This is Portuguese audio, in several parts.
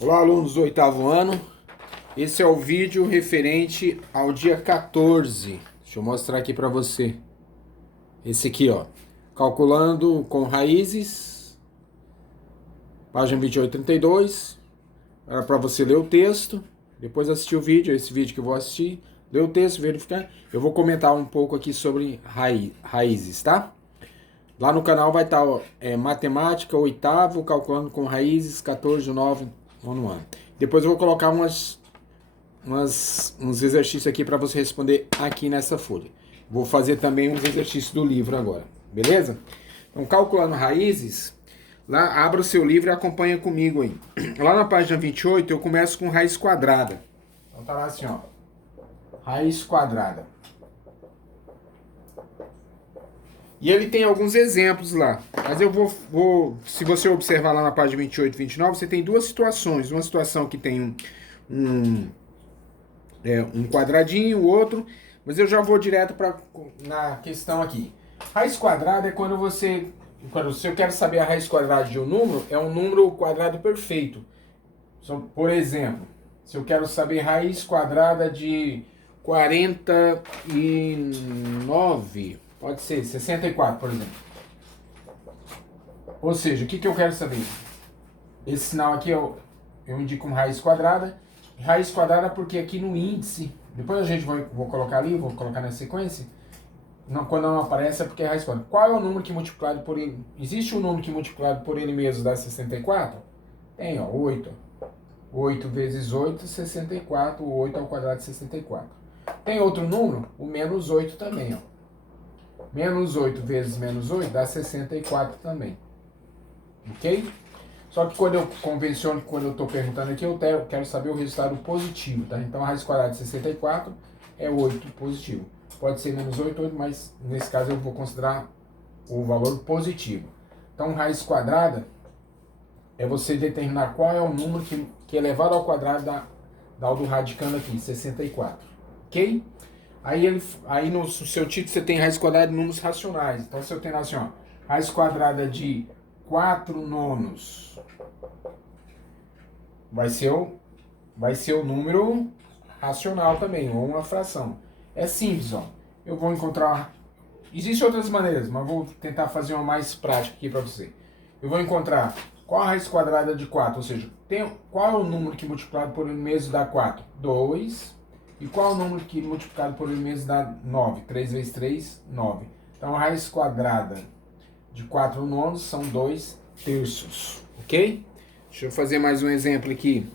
Olá, alunos do oitavo ano. Esse é o vídeo referente ao dia 14. Deixa eu mostrar aqui para você. Esse aqui, ó. Calculando com raízes. Página 28, 32. Era para você ler o texto. Depois assistir o vídeo. Esse vídeo que eu vou assistir. Ler o texto, verificar. Eu vou comentar um pouco aqui sobre raízes, tá? Lá no canal vai estar matemática, oitavo, calculando com raízes, 14, 9, nono ano. Depois eu vou colocar uns exercícios aqui para você responder aqui nessa folha. Vou fazer também uns exercícios do livro agora, beleza? Então, calculando raízes, lá abra o seu livro e acompanha comigo aí. Lá na página 28 eu começo com raiz quadrada. Então tá lá assim, ó. Raiz quadrada. E ele tem alguns exemplos lá. Mas eu se você observar lá na página 28 e 29, você tem duas situações. Uma situação que tem um quadradinho, o outro. Mas eu já vou direto na questão aqui. Raiz quadrada é quando se eu quero saber a raiz quadrada de um número, é um número quadrado perfeito. Por exemplo, se eu quero saber raiz quadrada de 49... Pode ser 64, por exemplo. Ou seja, o que eu quero saber? Esse sinal aqui eu indico uma raiz quadrada. Raiz quadrada porque aqui no índice, depois a gente vou colocar ali, vou colocar na sequência. Não, quando não aparece é porque é raiz quadrada. Qual é o número que multiplicado por ele? Existe um número que multiplicado por ele mesmo dá 64? Tem, ó, 8. 8 vezes 8, 64. O 8 ao quadrado de 64. Tem outro número? O menos 8 também, ó. Menos 8 vezes menos 8 dá 64 também. Ok? Só que quando eu convenciono, quando eu estou perguntando aqui, eu quero saber o resultado positivo, tá? Então a raiz quadrada de 64 é 8 positivo. Pode ser menos 8, 8, mas nesse caso eu vou considerar o valor positivo. Então raiz quadrada é você determinar qual é o número que elevado ao quadrado dá o do radicando aqui, 64. Ok? Aí no seu título você tem raiz quadrada de números racionais. Então se eu tenho assim, ó, raiz quadrada de 4 nonos vai ser o número racional também, ou uma fração. É simples, ó. Eu vou encontrar... Existem outras maneiras, mas vou tentar fazer uma mais prática aqui para você. Eu vou encontrar qual a raiz quadrada de 4, ou seja, qual é o número que multiplicado por ele mesmo dá 4? 2. E qual é o número que multiplicado por ele mesmo dá 9? 3 vezes 3, 9. Então a raiz quadrada de 4 nonos são 2 terços. Ok? Deixa eu fazer mais um exemplo aqui.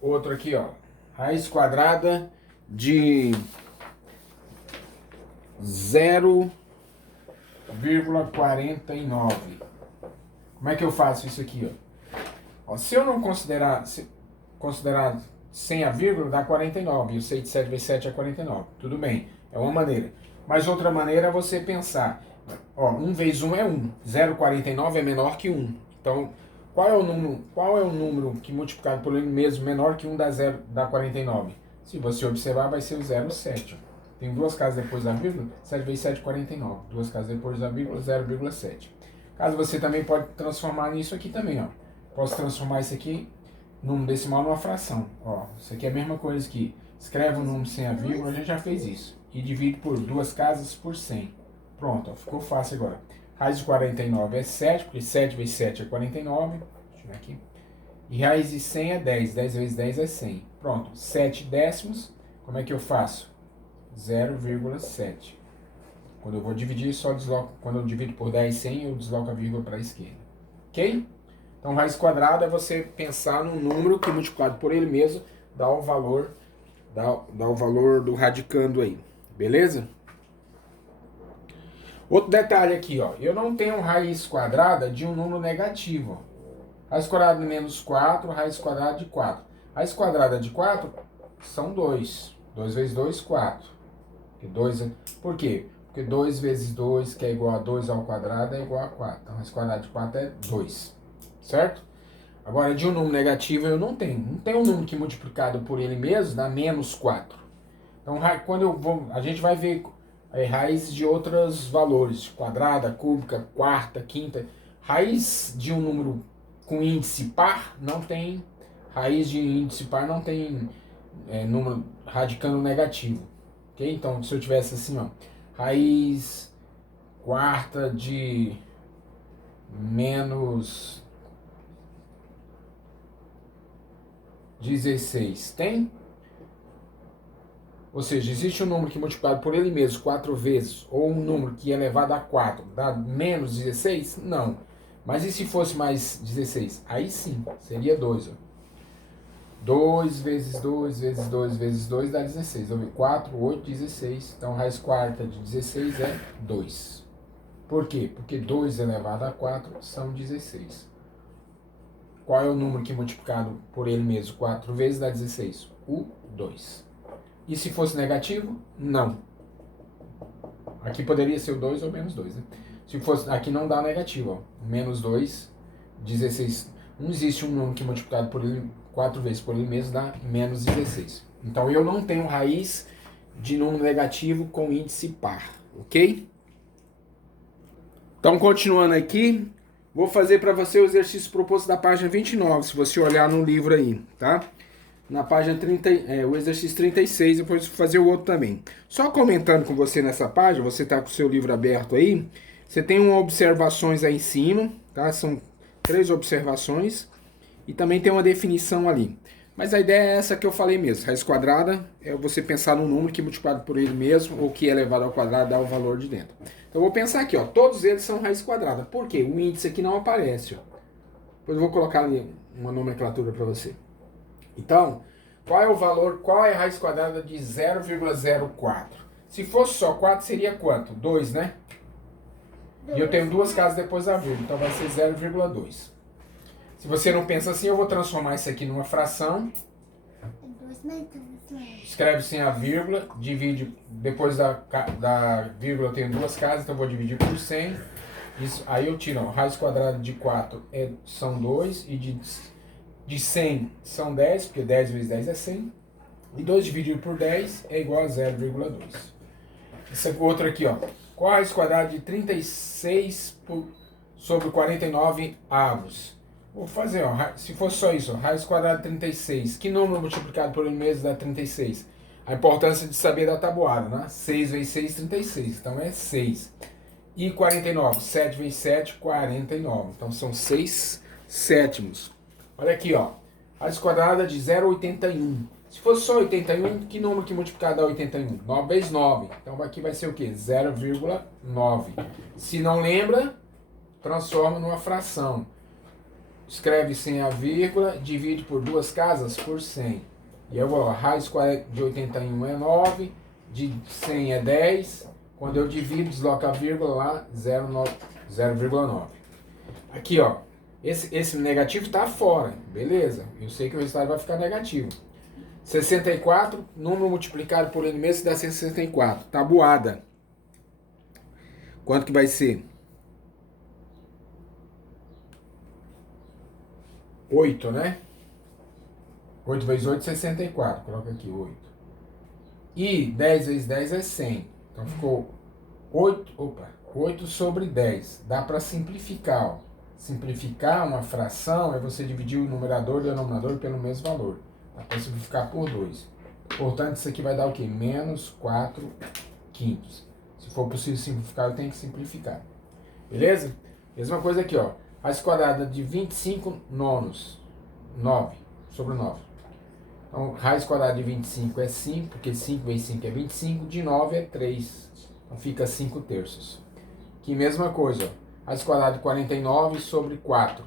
Outro aqui, ó. Raiz quadrada de 0,49. Como é que eu faço isso aqui, ó? Se eu não considerar sem a vírgula, dá 49. Eu sei que 7 vezes 7 é 49. Tudo bem, é uma maneira. Mas outra maneira é você pensar, 1 vezes 1 é 1. 0,49 é menor que 1. Então, qual é o número que multiplicado por ele mesmo menor que 1 dá 49? Se você observar, vai ser o 0,7. Tem duas casas depois da vírgula, 7 vezes 7 é 49. Duas casas depois da vírgula, 0,7. Caso você também pode transformar nisso aqui também, ó. Posso transformar isso aqui, número decimal, numa fração. Isso aqui é a mesma coisa que escreve o número sem a vírgula, a gente já fez isso. E divide por duas casas por 100. Pronto, ficou fácil agora. Raiz de 49 é 7, porque 7 vezes 7 é 49. Deixa eu ver aqui. E raiz de 100 é 10. 10 vezes 10 é 100. Pronto, 7 décimos. Como é que eu faço? 0,7. Quando eu vou dividir, só desloco. Quando eu divido por 10, 100, eu desloco a vírgula para a esquerda. Ok? Então, raiz quadrada é você pensar num número que multiplicado por ele mesmo dá o valor do radicando aí. Beleza? Outro detalhe aqui, ó. Eu não tenho raiz quadrada de um número negativo. Raiz quadrada de menos 4, raiz quadrada de 4. Raiz quadrada de 4 são 2. 2 vezes 2, 4. Por quê? Porque 2 vezes 2, que é igual a 2 ao quadrado, é igual a 4. Então, raiz quadrada de 4 é 2. Certo? Agora, de um número negativo eu não tenho. Não tem um número que multiplicado por ele mesmo dá menos 4. Então, quando a gente vai ver Aí, raiz de outros valores, quadrada, cúbica, quarta, quinta. Raiz de um número com índice par não tem, raiz de índice par não tem número radicando negativo. Ok? Então, se eu tivesse assim, ó, raiz quarta de menos 16, tem? Ou seja, existe um número que multiplicado por ele mesmo 4 vezes, ou um número que é elevado a 4 dá menos 16? Não. Mas e se fosse mais 16? Aí sim, seria 2. 2 vezes 2 vezes 2 vezes 2 dá 16. 4, 8, 16. Então, raiz quarta de 16 é 2. Por quê? Porque 2 elevado a 4 são 16. Qual é o número que multiplicado por ele mesmo 4 vezes dá 16? O 2. E se fosse negativo? Não. Aqui poderia ser o 2 ou menos 2, né? Se fosse, aqui não dá negativo, ó. Menos 2, 16. Não existe um número que multiplicado por ele 4 vezes por ele mesmo dá menos 16. Então eu não tenho raiz de número negativo com índice par, ok? Então continuando aqui, vou fazer para você o exercício proposto da página 29, se você olhar no livro aí, tá? Na página 30, o exercício 36, depois vou fazer o outro também. Só comentando com você nessa página, você está com o seu livro aberto aí, você tem uma observações aí em cima, tá? São 3 observações e também tem uma definição ali. Mas a ideia é essa que eu falei mesmo, raiz quadrada é você pensar num número que multiplicado por ele mesmo, ou que é elevado ao quadrado dá o valor de dentro. Então eu vou pensar aqui, ó, todos eles são raiz quadrada. Por quê? O índice aqui não aparece, ó. Depois eu vou colocar ali uma nomenclatura para você. Então, qual é o valor, qual é a raiz quadrada de 0,04? Se fosse só 4, seria quanto? 2, né? E eu tenho 2 casas depois da vírgula, então vai ser 0,2. Se você não pensa assim, eu vou transformar isso aqui numa fração. Escreve sem a vírgula, divide, depois da vírgula eu tenho 2 casas, então eu vou dividir por 100. Isso, aí eu tiro, ó, raiz quadrada de 4 são 2 e de 100 são 10, porque 10 vezes 10 é 100. E 2 dividido por 10 é igual a 0,2. Esse outro aqui, ó. Qual a raiz quadrada de 36 sobre 49 avos? Vou fazer, ó. Se fosse só isso, ó, raiz quadrada de 36. Que número multiplicado por ele mesmo dá 36? A importância de saber da tabuada, né? 6 vezes 6, 36. Então é 6. E 49? 7 vezes 7, 49. Então são 6 sétimos. Olha aqui, ó. Raiz quadrada de 0,81. Se fosse só 81, que número que multiplicado dá 81? 9 vezes 9. Então aqui vai ser o quê? 0,9. Se não lembra, transforma numa fração. Escreve sem a vírgula, divide por 2 casas por 100. E eu vou lá, raiz de 81 é 9, de 100 é 10. Quando eu divido, desloco a vírgula lá, 0,9. Aqui, ó. Esse negativo está fora, beleza? Eu sei que o resultado vai ficar negativo. 64, número multiplicado por ele mesmo dá 164. Tabuada. Quanto que vai ser? 8, né? 8 vezes 8, 64. Coloca aqui, 8. E 10 vezes 10 é 100. Então ficou 8 sobre 10. Dá para simplificar, ó. Simplificar uma fração é você dividir o numerador e o denominador pelo mesmo valor. Dá para simplificar por 2. Portanto, isso aqui vai dar o quê? Menos 4 quintos. Se for possível simplificar, eu tenho que simplificar. Beleza? Mesma coisa aqui, ó. Raiz quadrada de 25 nonos. 9 sobre 9. Então, raiz quadrada de 25 é 5, porque 5 vezes 5 é 25. De 9 é 3. Então, fica 5 terços. Aqui, mesma coisa, ó. Raiz quadrada de 49 sobre 4.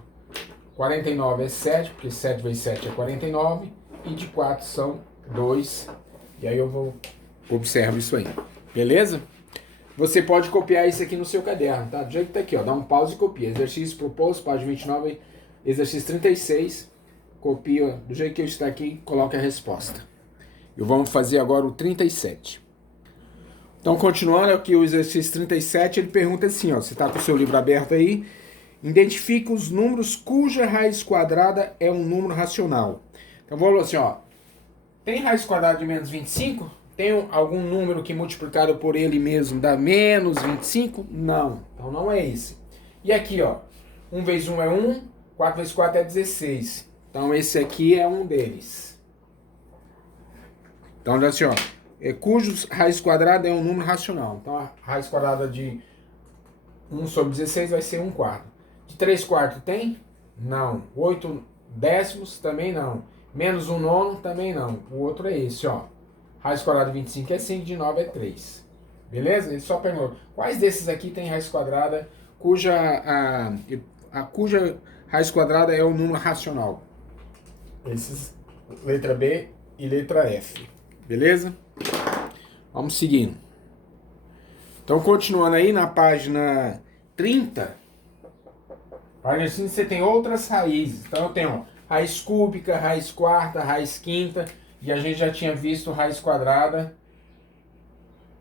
49 é 7, porque 7 vezes 7 é 49. E de 4 são 2. E aí eu vou observo isso aí. Beleza? Você pode copiar isso aqui no seu caderno, tá? Do jeito que tá aqui, ó. Dá um pause e copia. Exercício proposto, página 29, exercício 36. Copia do jeito que está aqui, coloca a resposta. E vamos fazer agora o 37. Então, continuando aqui o exercício 37, ele pergunta assim, ó, você está com o seu livro aberto aí, identifica os números cuja raiz quadrada é um número racional. Então, vamos assim, ó, tem raiz quadrada de menos 25? Tem algum número que multiplicado por ele mesmo dá menos 25? Não. Então não é esse. E aqui, ó. 1 vezes 1 é 1, 4 vezes 4 é 16. Então esse aqui é um deles. Então, assim, ó. Cujo raiz quadrada é um número racional. Então a raiz quadrada de 1 sobre 16 vai ser 1 quarto. De 3 quartos tem? Não. 8 décimos? Também não. Menos 1 nono? Também não. O outro é esse, ó. Raiz quadrada de 25 é 5, de 9 é 3. Beleza? Ele só perguntou, quais desses aqui tem raiz quadrada cuja raiz quadrada é o número racional? Esses, letra B e letra F. Beleza? Vamos seguindo. Então, continuando aí na página 30, página 30 você tem outras raízes. Então, eu tenho raiz cúbica, raiz quarta, raiz quinta, e a gente já tinha visto raiz quadrada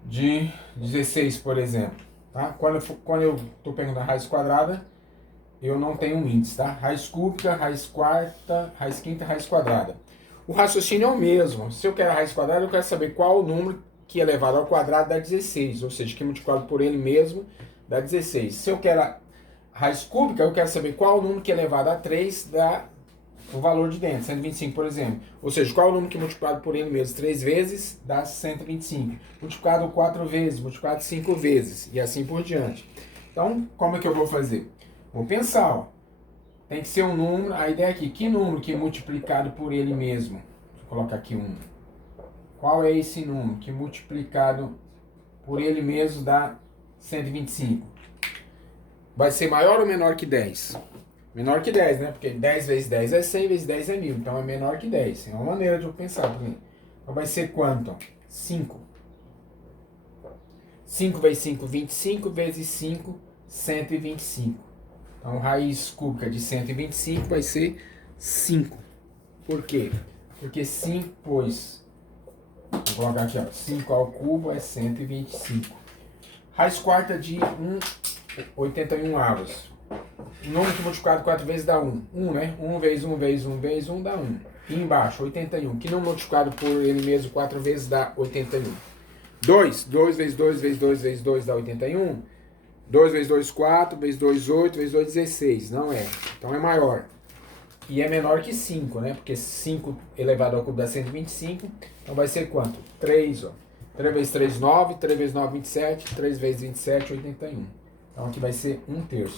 de 16, por exemplo. Tá? Quando eu estou perguntando raiz quadrada, eu não tenho um índice, tá? Raiz cúbica, raiz quarta, raiz quinta, raiz quadrada. O raciocínio é o mesmo. Se eu quero a raiz quadrada, eu quero saber qual o número que elevado ao quadrado dá 16, ou seja, que multiplicado por ele mesmo dá 16. Se eu quero a raiz cúbica, eu quero saber qual o número que elevado a 3 dá o valor de dentro, 125, por exemplo. Ou seja, qual o número que multiplicado por ele mesmo 3 vezes dá 125. Multiplicado 4 vezes, multiplicado 5 vezes, e assim por diante. Então, como é que eu vou fazer? Vou pensar, ó. Tem que ser um número, a ideia aqui, que número que é multiplicado por ele mesmo? Deixa eu colocar aqui um. Qual é esse número que multiplicado por ele mesmo dá 125? Vai ser maior ou menor que 10? Menor que 10, né? Porque 10 vezes 10 é 100, vezes 10 é 1000. Então é menor que 10. É uma maneira de eu pensar. Então vai ser quanto? 5. 5 vezes 5, 25. Vezes 5, 125. Então raiz cúbica de 125 vai ser 5. Por quê? Porque 5, pois... Vou colocar aqui, ó. 5 ao cubo é 125. Raiz quarta de 81 avos. O número que multiplicado 4 vezes dá 1. 1, né? 1 vezes 1 vezes 1 vezes 1 dá 1. E embaixo, 81. Que número multiplicado por ele mesmo 4 vezes dá 81. 2. 2 vezes 2 vezes 2 vezes 2 dá 81. 2 vezes 2, 4. Vezes 2, 8. Vezes 2, 16. Não é. Então é maior. E é menor que 5, né? Porque 5 elevado ao cubo dá 125. Então vai ser quanto? 3, ó. 3 vezes 3, 9. 3 vezes 9, 27. 3 vezes 27, 81. Então aqui vai ser 1/3.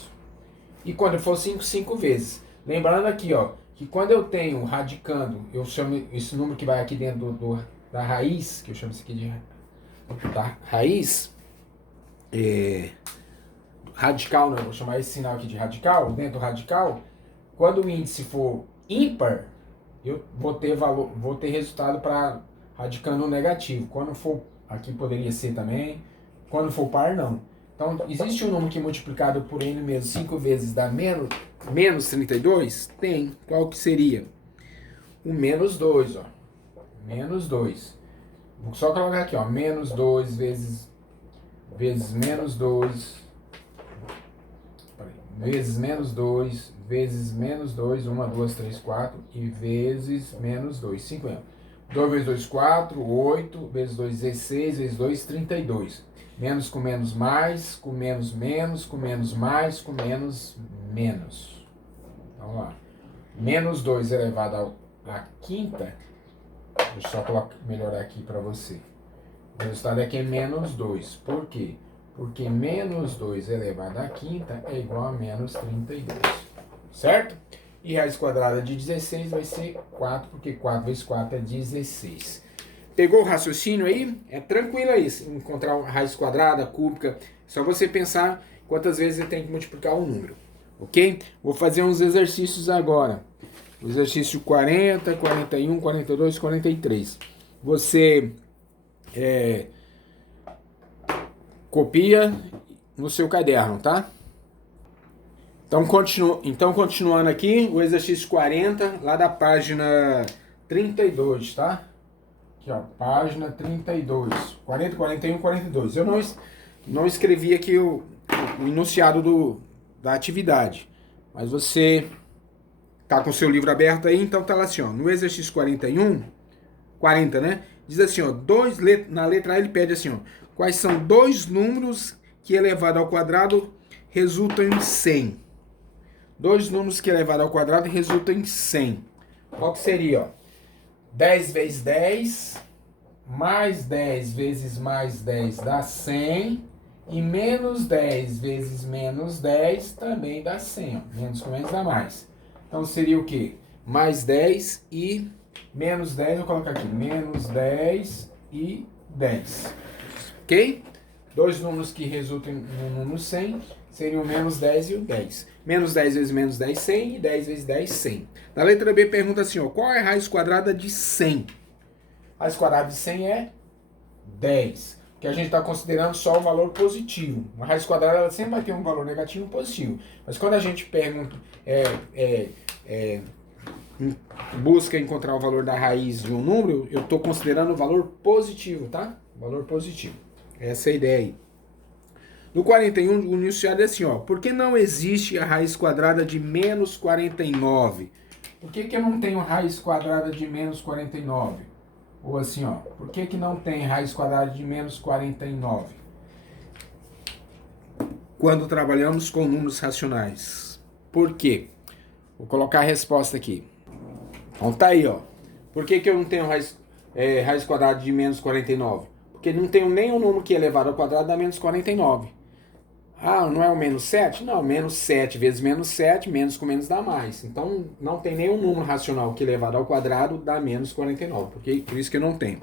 E quando for 5, 5 vezes. Lembrando aqui, ó, que quando eu tenho radicando, eu chamo esse número que vai aqui dentro da raiz, que eu chamo isso aqui de da raiz, radical, né? Vou chamar esse sinal aqui de radical, dentro do radical. Quando o índice for ímpar, eu vou ter resultado para radicando negativo. Quando for, aqui poderia ser também, quando for par, não. Então, existe um número que multiplicado por n mesmo 5 vezes dá menos 32? Tem. Qual que seria? O menos 2, ó. Menos 2. Vou só colocar aqui, ó. Menos 2 vezes menos 2. Vezes menos 2. Vezes menos 2. 1, 2, 3, 4. E vezes menos 2. 50. 2 vezes 2, 4. 8. Vezes 2, 16. Vezes 2, 32. Menos com menos mais, com menos menos, com menos mais, com menos menos. Então, vamos lá. Menos 2 elevado à quinta. Deixa eu só melhorar aqui para você. O resultado aqui é menos 2. Por quê? Porque menos 2 elevado à quinta é igual a menos 32. Certo? E raiz quadrada de 16 vai ser 4, porque 4 vezes 4 é 16. Pegou o raciocínio aí? É tranquilo aí, encontrar uma raiz quadrada, cúbica. Só você pensar quantas vezes você tem que multiplicar um número. Ok? Vou fazer uns exercícios agora. O exercício 40, 41, 42, 43. Você copia no seu caderno, tá? Então, continuando aqui, o exercício 40, lá da página 32, tá? Aqui, ó, página 32, 40, 41, 42. Eu não escrevi aqui o enunciado da atividade, mas você tá com o seu livro aberto aí, então tá lá assim, ó, no exercício 41, 40, né? Diz assim, ó, na letra A ele pede assim, ó, quais são dois números que elevado ao quadrado resultam em 100? Dois números que elevado ao quadrado resultam em 100. Qual que seria, ó? 10 vezes 10, mais 10 vezes mais 10 dá 100, e menos 10 vezes menos 10 também dá 100, ó. Menos com menos dá mais. Então seria o quê? Mais 10 e menos 10, vou colocar aqui, menos 10 e 10. Ok? Dois números que resultam no número 100 seriam o menos 10 e o 10. Menos 10 vezes menos 10, 100, e 10 vezes 10, 100. Na letra B pergunta assim, ó, qual é a raiz quadrada de 100? A raiz quadrada de 100 é 10, porque a gente está considerando só o valor positivo. Uma raiz quadrada ela sempre vai ter um valor negativo e um positivo. Mas quando a gente pergunta, busca encontrar o valor da raiz de um número, eu estou considerando o valor positivo, tá? Valor positivo. Essa é a ideia aí. No 41, o enunciado é assim, ó. Por que não existe a raiz quadrada de menos 49? Por que eu não tenho raiz quadrada de menos 49? Ou assim, ó. Por que não tem raiz quadrada de menos 49? Quando trabalhamos com números racionais. Por quê? Vou colocar a resposta aqui. Então tá aí, ó. Por que eu não tenho raiz quadrada de menos 49? Porque não tenho nenhum número que elevado ao quadrado dá menos 49. Ah, não é o menos 7? Não, menos 7 vezes menos 7, menos com menos dá mais. Então, não tem nenhum número racional que elevado ao quadrado dá menos 49, porque por isso que eu não tenho.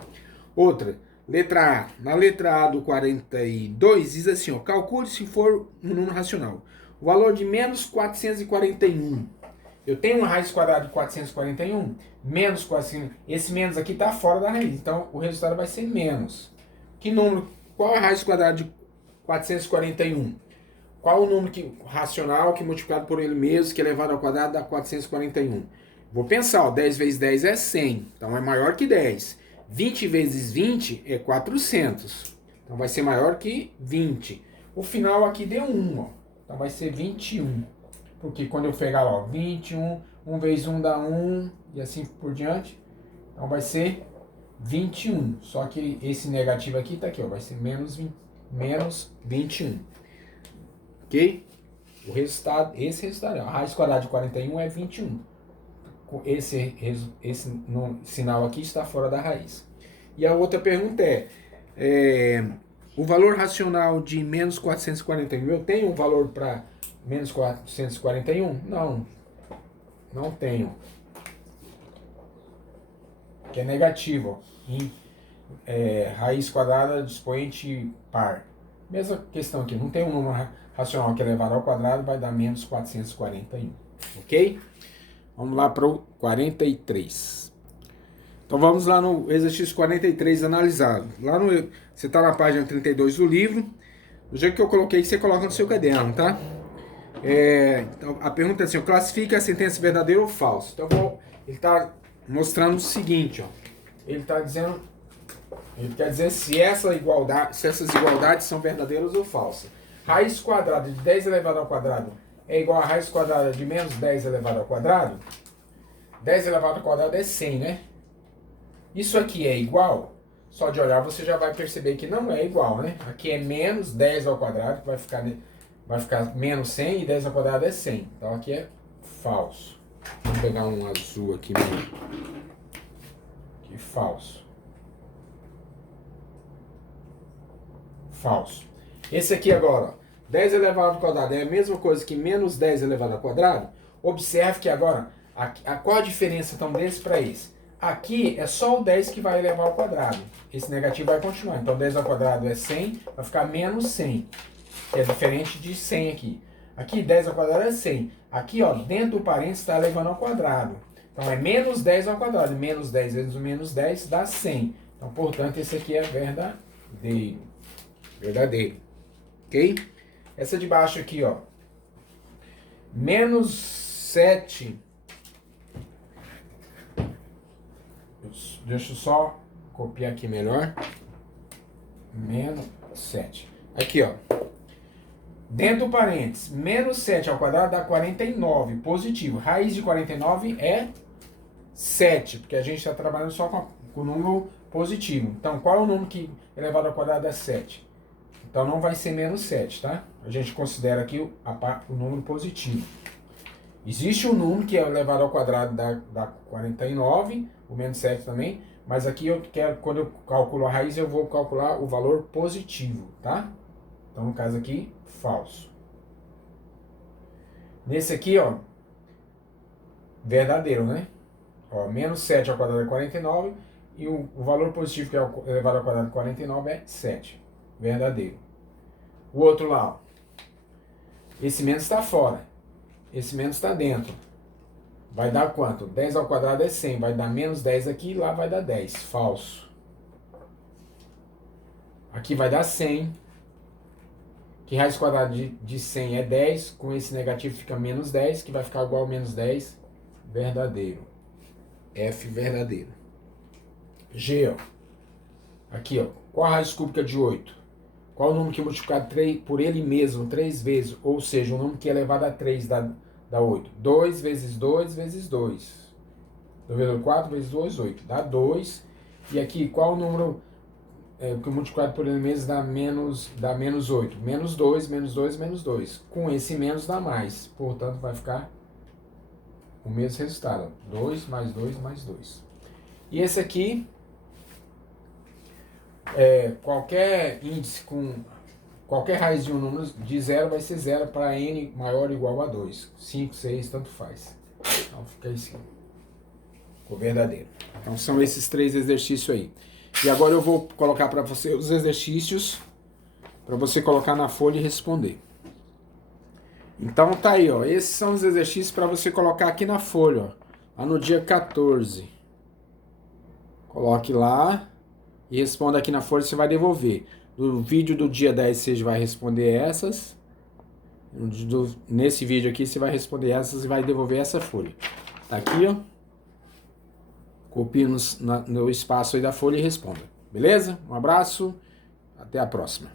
Outra, letra A. Na letra A do 42, diz assim, ó, calcule se for um número racional. O valor de menos 441. Eu tenho uma raiz quadrada de 441, menos 441, esse menos aqui está fora da raiz, então o resultado vai ser menos. Que número, qual é a raiz quadrada de 441? Qual o número racional que multiplicado por ele mesmo, que é elevado ao quadrado, dá 441? Vou pensar, ó, 10 vezes 10 é 100, então é maior que 10. 20 vezes 20 é 400, então vai ser maior que 20. O final aqui deu 1, ó, então vai ser 21. Porque quando eu pegar, ó, 21, 1 vezes 1 dá 1, e assim por diante, então vai ser 21. Só que esse negativo aqui tá aqui, ó, vai ser menos 21. Ok? Esse resultado, a raiz quadrada de 41 é 21. Esse sinal aqui está fora da raiz. E a outra pergunta o valor racional de menos 441, eu tenho um valor para menos 441? Não tenho. Que é negativo. Raiz quadrada de expoente par. Mesma questão aqui, não tem um número racional que é elevado ao quadrado, vai dar menos 441. Ok? Vamos lá para o 43. Então vamos lá no exercício 43 analisado. Lá você está na página 32 do livro. Do jeito que eu coloquei, você coloca no seu caderno, tá? Então, a pergunta é assim, classifique a sentença verdadeira ou falsa. Então ele está mostrando o seguinte, ó. Ele quer dizer se essas igualdades são verdadeiras ou falsas. Raiz quadrada de 10 elevado ao quadrado é igual a raiz quadrada de menos 10 elevado ao quadrado? 10 elevado ao quadrado é 100, né? Isso aqui é igual? Só de olhar você já vai perceber que não é igual, né? Aqui é menos 10 ao quadrado, que vai ficar menos 100, e 10 ao quadrado é 100. Então aqui é falso. Vou pegar um azul aqui mesmo. Aqui, falso. Falso. Esse aqui agora, ó, 10 elevado ao quadrado é a mesma coisa que menos 10 elevado ao quadrado? Observe que agora, qual a diferença então desse para esse? Aqui é só o 10 que vai elevar ao quadrado. Esse negativo vai continuar. Então 10 ao quadrado é 100, vai ficar menos 100. Que é diferente de 100 aqui. Aqui 10 ao quadrado é 100. Aqui, ó, dentro do parênteses está elevando ao quadrado. Então é menos 10 ao quadrado. Menos 10 vezes o menos 10 dá 100. Então, portanto, esse aqui é verdadeiro. Verdadeiro. Ok? Essa de baixo aqui, ó. Menos 7. Deixa eu só copiar aqui melhor. Menos 7. Aqui, ó. Dentro do parênteses, menos 7 ao quadrado dá 49, positivo. Raiz de 49 é 7, porque a gente está trabalhando só com o número positivo. Então, qual é o número que elevado ao quadrado é 7? Então, não vai ser menos 7, tá? A gente considera aqui o número positivo. Existe um número que é elevado ao quadrado da 49, o menos 7 também, mas aqui eu quero, quando eu calculo a raiz, eu vou calcular o valor positivo, tá? Então, no caso aqui, falso. Nesse aqui, ó, verdadeiro, né? Ó, menos 7 ao quadrado é 49, e o valor positivo que é elevado ao quadrado de 49 é 7. Verdadeiro. O outro lá, ó. Esse menos está fora. Esse menos está dentro. Vai dar quanto? 10 ao quadrado é 100. Vai dar menos 10 aqui, lá vai dar 10. Falso. Aqui vai dar 100. Que raiz quadrada de 100 é 10. Com esse negativo fica menos 10, que vai ficar igual a menos 10. Verdadeiro. F verdadeiro. G, ó. Aqui, ó. Qual a raiz cúbica de 8? Qual o número que multiplicado por ele mesmo 3 vezes? Ou seja, o número que é elevado a 3 dá 8. 2 vezes 2 vezes 2. 2 vezes 4 vezes 2, 8. Dá 2. E aqui, qual o número que multiplicado por ele mesmo dá menos 8? Menos 2, menos 2, menos 2. Com esse menos dá mais. Portanto, vai ficar o mesmo resultado. 2 mais 2 mais 2. E esse aqui, qualquer índice com qualquer raiz de um número de 0 vai ser 0 para n maior ou igual a 2. 5, 6, tanto faz. Então fica assim. Ficou verdadeiro. Então são esses 3 exercícios aí. E agora eu vou colocar para você os exercícios para você colocar na folha e responder. Então tá aí, ó. Esses são os exercícios para você colocar aqui na folha, ó. Lá no dia 14. Coloque lá e responda aqui na folha, você vai devolver. No vídeo do dia 10 você vai responder essas. Nesse vídeo aqui você vai responder essas e vai devolver essa folha. Tá aqui, ó. Copie no espaço aí da folha e responda. Beleza? Um abraço. Até a próxima.